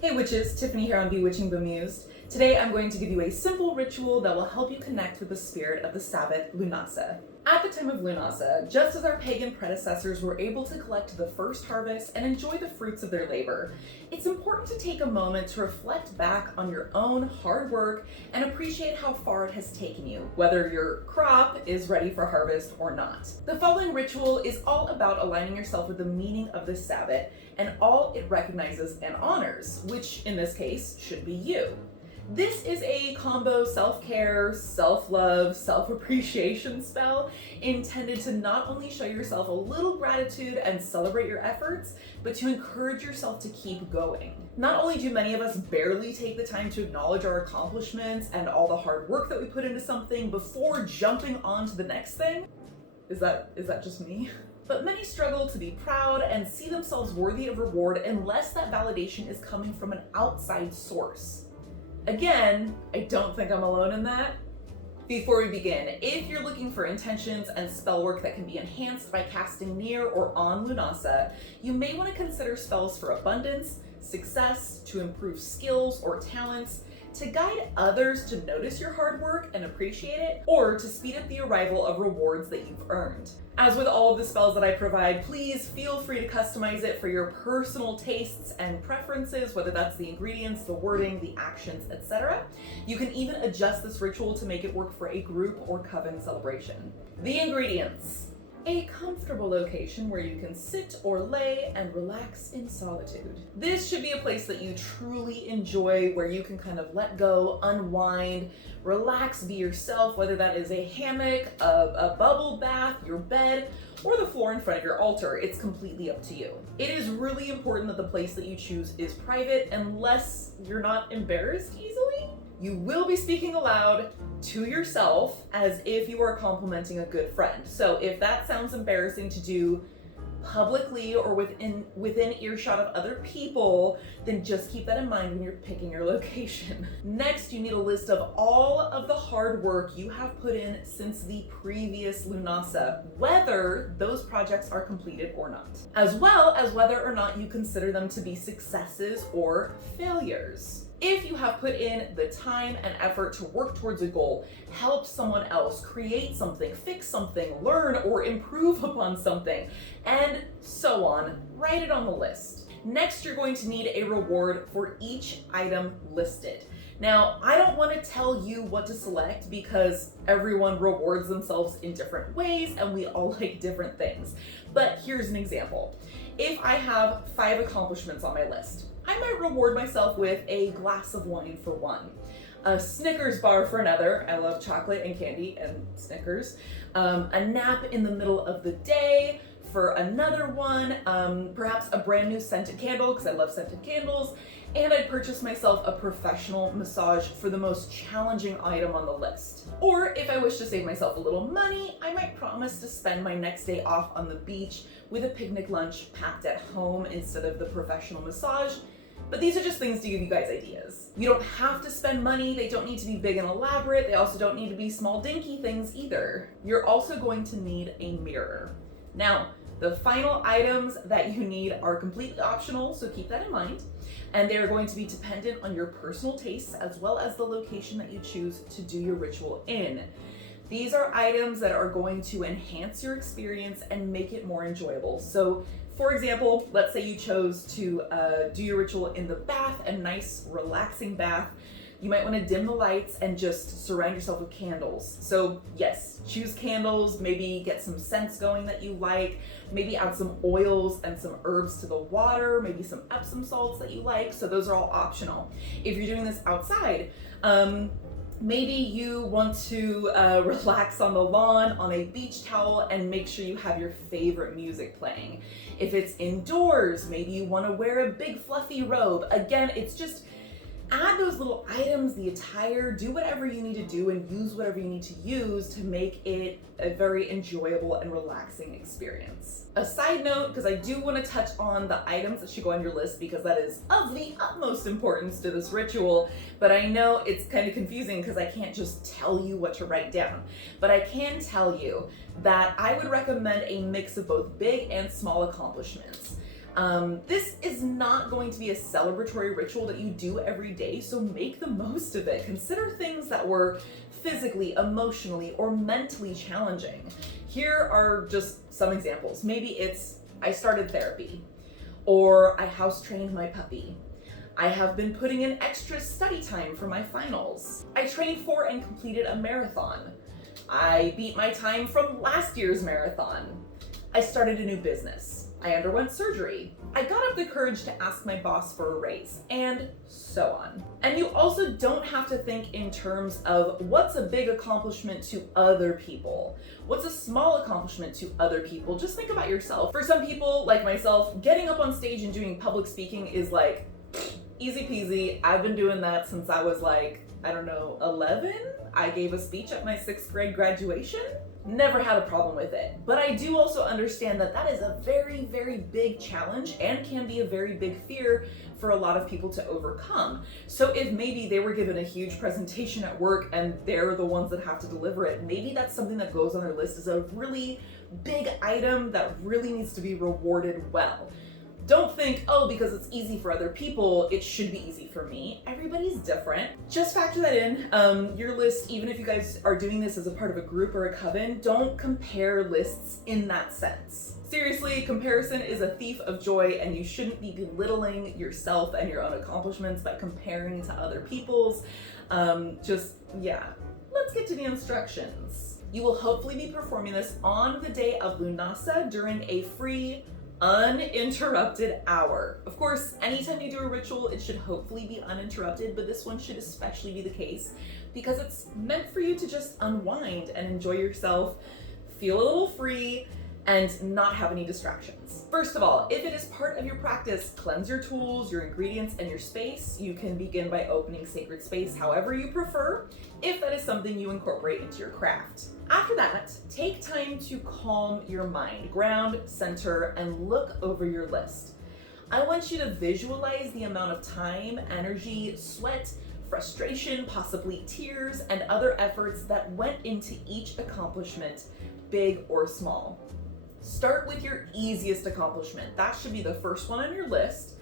Hey witches, Tiffany here on Bewitching.Bemused. Today I'm going to give you a simple ritual that will help you connect with the spirit of the Sabbat, Lughnasadh. At the time of Lughnasadh, just as our pagan predecessors were able to collect the first harvest and enjoy the fruits of their labor, it's important to take a moment to reflect back on your own hard work and appreciate how far it has taken you, whether your crop is ready for harvest or not. The following ritual is all about aligning yourself with the meaning of this Sabbat and all it recognizes and honors, which in this case should be you. This is a combo self-care, self-love, self-appreciation spell intended to not only show yourself a little gratitude and celebrate your efforts, but to encourage yourself to keep going. Not only do many of us barely take the time to acknowledge our accomplishments and all the hard work that we put into something before jumping on to the next thing. Is that just me? But many struggle to be proud and see themselves worthy of reward unless that validation is coming from an outside source. Again, I don't think I'm alone in that. Before we begin, if you're looking for intentions and spell work that can be enhanced by casting near or on Lughnasadh, you may want to consider spells for abundance, success, to improve skills or talents, to guide others to notice your hard work and appreciate it, or to speed up the arrival of rewards that you've earned. As with all of the spells that I provide, please feel free to customize it for your personal tastes and preferences, whether that's the ingredients, the wording, the actions, etc. You can even adjust this ritual to make it work for a group or coven celebration. The ingredients. A comfortable location where you can sit or lay and relax in solitude. This should be a place that you truly enjoy, where you can kind of let go, unwind, relax, be yourself, whether that is a hammock, a bubble bath, your bed, or the floor in front of your altar. It's completely up to you. It is really important that the place that you choose is private unless you're not embarrassed easily. You will be speaking aloud to yourself as if you are complimenting a good friend. So if that sounds embarrassing to do publicly or within earshot of other people, then just keep that in mind when you're picking your location. Next, you need a list of all of the hard work you have put in since the previous Lughnasadh, whether those projects are completed or not, as well as whether or not you consider them to be successes or failures. If you have put in the time and effort to work towards a goal, help someone else, create something, fix something, learn or improve upon something, and so on, write it on the list. Next, you're going to need a reward for each item listed. Now, I don't want to tell you what to select because everyone rewards themselves in different ways and we all like different things. But here's an example. If I have 5 accomplishments on my list, I might reward myself with a glass of wine for one, a Snickers bar for another. I love chocolate and candy and Snickers. A nap in the middle of the day for another one, perhaps a brand new scented candle because I love scented candles, and I'd purchase myself a professional massage for the most challenging item on the list. Or if I wish to save myself a little money, I might promise to spend my next day off on the beach with a picnic lunch packed at home instead of the professional massage. But these are just things to give you guys ideas. You don't have to spend money. They don't need to be big and elaborate. They also don't need to be small dinky things either. You're also going to need a mirror. Now, the final items that you need are completely optional, so keep that in mind. And they're going to be dependent on your personal tastes as well as the location that you choose to do your ritual in. These are items that are going to enhance your experience and make it more enjoyable. So, for example, let's say you chose to do your ritual in the bath, a nice relaxing bath. You might want to dim the lights and just surround yourself with candles. So yes, choose candles, maybe get some scents going that you like, maybe add some oils and some herbs to the water, maybe some Epsom salts that you like. So those are all optional. If you're doing this outside, maybe you want to relax on the lawn on a beach towel and make sure you have your favorite music playing. If it's indoors, maybe you want to wear a big fluffy robe. Again, it's just add those little items, the attire, do whatever you need to do and use whatever you need to use to make it a very enjoyable and relaxing experience. A side note, because I do want to touch on the items that should go on your list because that is of the utmost importance to this ritual, but I know it's kind of confusing because I can't just tell you what to write down. But I can tell you that I would recommend a mix of both big and small accomplishments. This is not going to be a celebratory ritual that you do every day, so make the most of it. Consider things that were physically, emotionally, or mentally challenging. Here are just some examples. Maybe it's, I started therapy, or I house trained my puppy. I have been putting in extra study time for my finals. I trained for and completed a marathon. I beat my time from last year's marathon. I started a new business. I underwent surgery. I got up the courage to ask my boss for a raise, and so on. And you also don't have to think in terms of what's a big accomplishment to other people. What's a small accomplishment to other people? Just think about yourself. For some people, like myself, getting up on stage and doing public speaking is like easy peasy. I've been doing that since I was like, I don't know, 11? I gave a speech at my 6th grade graduation. Never had a problem with it. But I do also understand that that is a very, very big challenge and can be a very big fear for a lot of people to overcome. So if maybe they were given a huge presentation at work and they're the ones that have to deliver it, maybe that's something that goes on their list as a really big item that really needs to be rewarded well. Don't think, oh, because it's easy for other people, it should be easy for me. Everybody's different. Just factor that in. Your list, even if you guys are doing this as a part of a group or a coven, don't compare lists in that sense. Seriously, comparison is a thief of joy, and you shouldn't be belittling yourself and your own accomplishments by comparing to other people's. Let's get to the instructions. You will hopefully be performing this on the day of Lughnasadh during a free, uninterrupted hour. Of course, anytime you do a ritual, it should hopefully be uninterrupted, but this one should especially be the case because it's meant for you to just unwind and enjoy yourself, feel a little free, and not have any distractions. First of all, if it is part of your practice, cleanse your tools, your ingredients, and your space. You can begin by opening sacred space however you prefer, if that is something you incorporate into your craft. After that, take time to calm your mind, ground, center, and look over your list. I want you to visualize the amount of time, energy, sweat, frustration, possibly tears, and other efforts that went into each accomplishment, big or small. Start with your easiest accomplishment. That should be the first one on your list.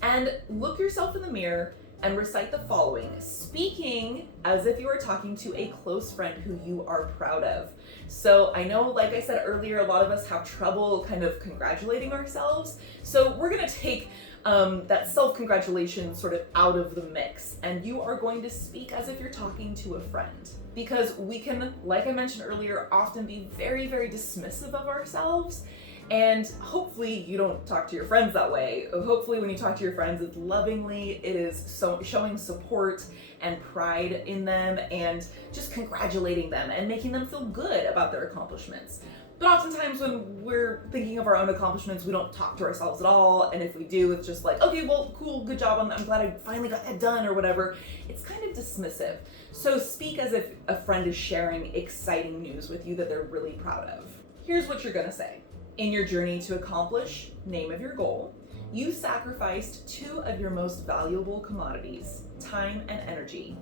And look yourself in the mirror and recite the following, speaking as if you are talking to a close friend who you are proud of. So I know, like I said earlier, a lot of us have trouble kind of congratulating ourselves. So we're gonna take that self-congratulation sort of out of the mix, and you are going to speak as if you're talking to a friend. Because we can, like I mentioned earlier, often be very, very dismissive of ourselves. And hopefully you don't talk to your friends that way. Hopefully when you talk to your friends, it's lovingly, it is showing support and pride in them and just congratulating them and making them feel good about their accomplishments. But oftentimes when we're thinking of our own accomplishments, we don't talk to ourselves at all. And if we do, it's just like, okay, well, cool, good job. I'm glad I finally got that done or whatever. It's kind of dismissive. So speak as if a friend is sharing exciting news with you that they're really proud of. Here's what you're gonna say. In your journey to accomplish, name of your goal, you sacrificed 2 of your most valuable commodities, time and energy.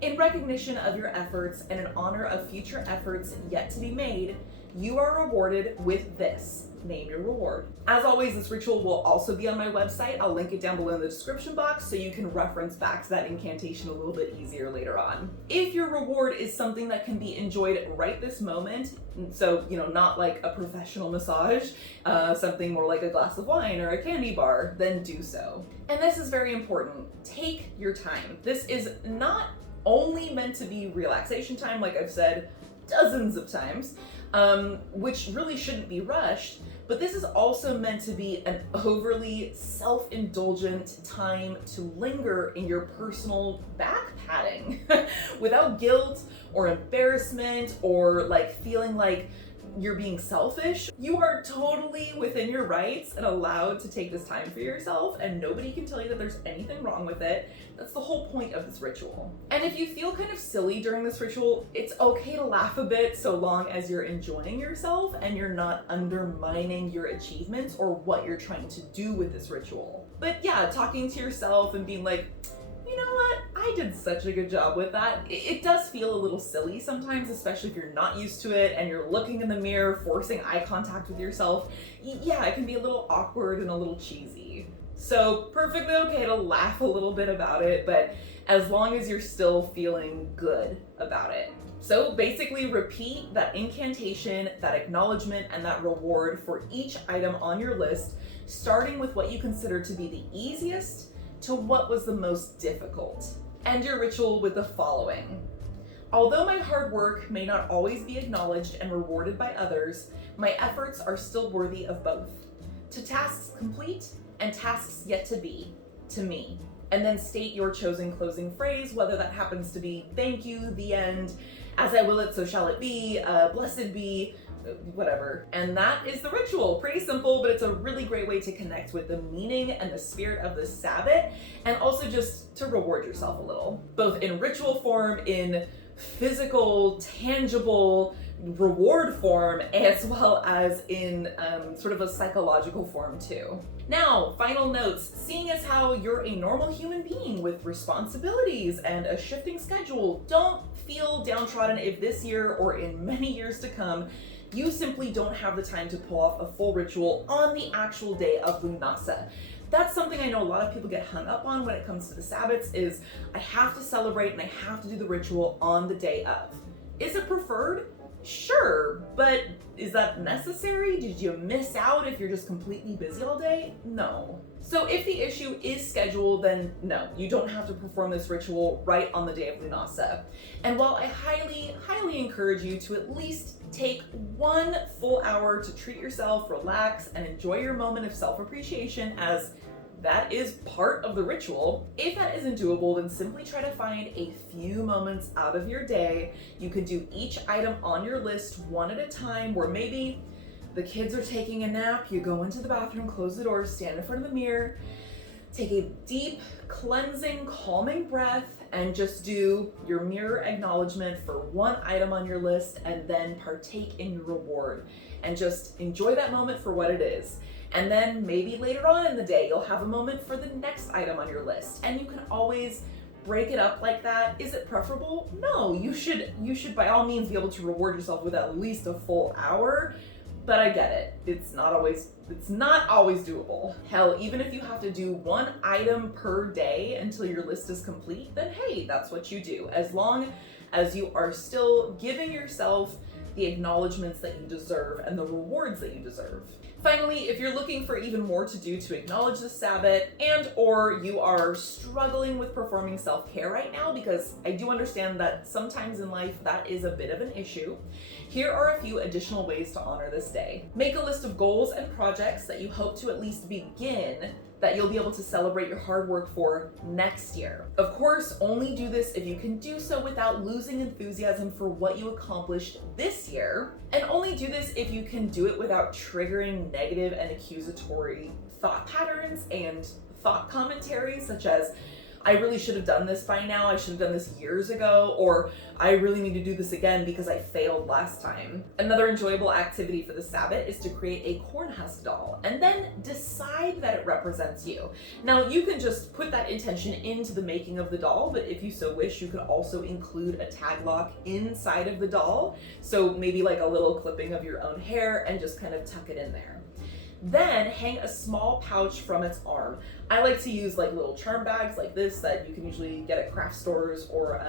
In recognition of your efforts and in honor of future efforts yet to be made, you are rewarded with this. Name your reward. As always, this ritual will also be on my website. I'll link it down below in the description box so you can reference back to that incantation a little bit easier later on. If your reward is something that can be enjoyed right this moment, so, not like a professional massage, something more like a glass of wine or a candy bar, then do so. And this is very important. Take your time. This is not only meant to be relaxation time, like I've said dozens of times, which really shouldn't be rushed, but this is also meant to be an overly self-indulgent time to linger in your personal back patting without guilt or embarrassment or like feeling like you're being selfish. You are totally within your rights and allowed to take this time for yourself, and nobody can tell you that there's anything wrong with it. That's the whole point of this ritual. And if you feel kind of silly during this ritual, it's okay to laugh a bit so long as you're enjoying yourself and you're not undermining your achievements or what you're trying to do with this ritual. But yeah, talking to yourself and being like, you know what? I I did such a good job with that. It does feel a little silly sometimes, especially if you're not used to it and you're looking in the mirror, forcing eye contact with yourself. Yeah, it can be a little awkward and a little cheesy. So perfectly okay to laugh a little bit about it, but as long as you're still feeling good about it. So basically repeat that incantation, that acknowledgement, and that reward for each item on your list, starting with what you consider to be the easiest to what was the most difficult. End your ritual with the following. Although my hard work may not always be acknowledged and rewarded by others, my efforts are still worthy of both. To tasks complete and tasks yet to be, to me. And then state your chosen closing phrase, whether that happens to be thank you, the end, as I will it, so shall it be, blessed be, whatever. And that is the ritual. Pretty simple, but it's a really great way to connect with the meaning and the spirit of the Sabbath, and also just to reward yourself a little, both in ritual form, in physical, tangible reward form, as well as in sort of a psychological form too. Now, final notes. Seeing as how you're a normal human being with responsibilities and a shifting schedule, don't feel downtrodden if this year or in many years to come, you simply don't have the time to pull off a full ritual on the actual day of Lughnasadh. That's something I know a lot of people get hung up on when it comes to the Sabbats, is I have to celebrate and I have to do the ritual on the day of. Is it preferred? Sure, but is that necessary? Did you miss out if you're just completely busy all day? No. So if the issue is schedule, then no, you don't have to perform this ritual right on the day of Lughnasadh. And while I highly encourage you to at least take 1 full hour to treat yourself, relax, and enjoy your moment of self-appreciation, as that is part of the ritual. If that isn't doable, then simply try to find a few moments out of your day. You could do each item on your list one at a time, where maybe the kids are taking a nap, you go into the bathroom, close the door, stand in front of the mirror, take a deep, cleansing, calming breath, and just do your mirror acknowledgement for one item on your list, and then partake in your reward. And just enjoy that moment for what it is. And then maybe later on in the day, you'll have a moment for the next item on your list. And you can always break it up like that. Is it preferable? No, you should by all means be able to reward yourself with at least a full hour, but I get it. It's not always doable. Hell, even if you have to do one item per day until your list is complete, then hey, that's what you do. As long as you are still giving yourself the acknowledgements that you deserve and the rewards that you deserve. Finally, if you're looking for even more to do to acknowledge the Sabbath, and or you are struggling with performing self-care right now, because I do understand that sometimes in life that is a bit of an issue, here are a few additional ways to honor this day. Make a list of goals and projects that you hope to at least begin that you'll be able to celebrate your hard work for next year. Of course, only do this if you can do so without losing enthusiasm for what you accomplished this year, and only do this if you can do it without triggering negative and accusatory thought patterns and thought commentaries, such as, I really should have done this by now, I should have done this years ago, or I really need to do this again because I failed last time. Another enjoyable activity for the Sabbath is to create a corn husk doll and then decide that it represents you. Now, you can just put that intention into the making of the doll, but if you so wish, you could also include a tag lock inside of the doll. So maybe like a little clipping of your own hair and just kind of tuck it in there. Then hang a small pouch from its arm. I like to use like little charm bags like this that you can usually get at craft stores, or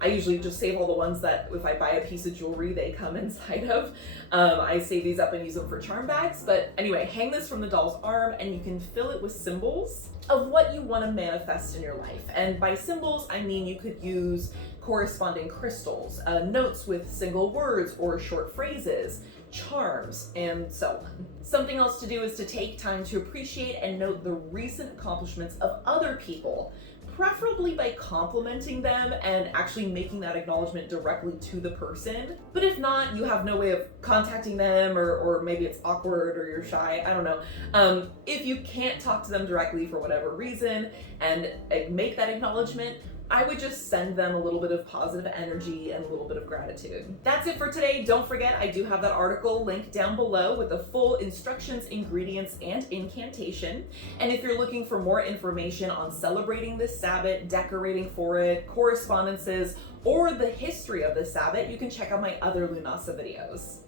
I usually just save all the ones that if I buy a piece of jewelry, they come inside of. I save these up and use them for charm bags. But anyway, hang this from the doll's arm and you can fill it with symbols of what you want to manifest in your life. And by symbols, I mean you could use corresponding crystals, notes with single words or short phrases, charms, and so on. Something else to do is to take time to appreciate and note the recent accomplishments of other people, preferably by complimenting them and actually making that acknowledgement directly to the person. But if not, you have no way of contacting them, or maybe it's awkward or you're shy, I don't know. If you can't talk to them directly for whatever reason and make that acknowledgement, I would just send them a little bit of positive energy and a little bit of gratitude. That's it for today. Don't forget, I do have that article linked down below with the full instructions, ingredients, and incantation. And if you're looking for more information on celebrating this Sabbat, decorating for it, correspondences, or the history of the Sabbat, you can check out my other Lughnasadh videos.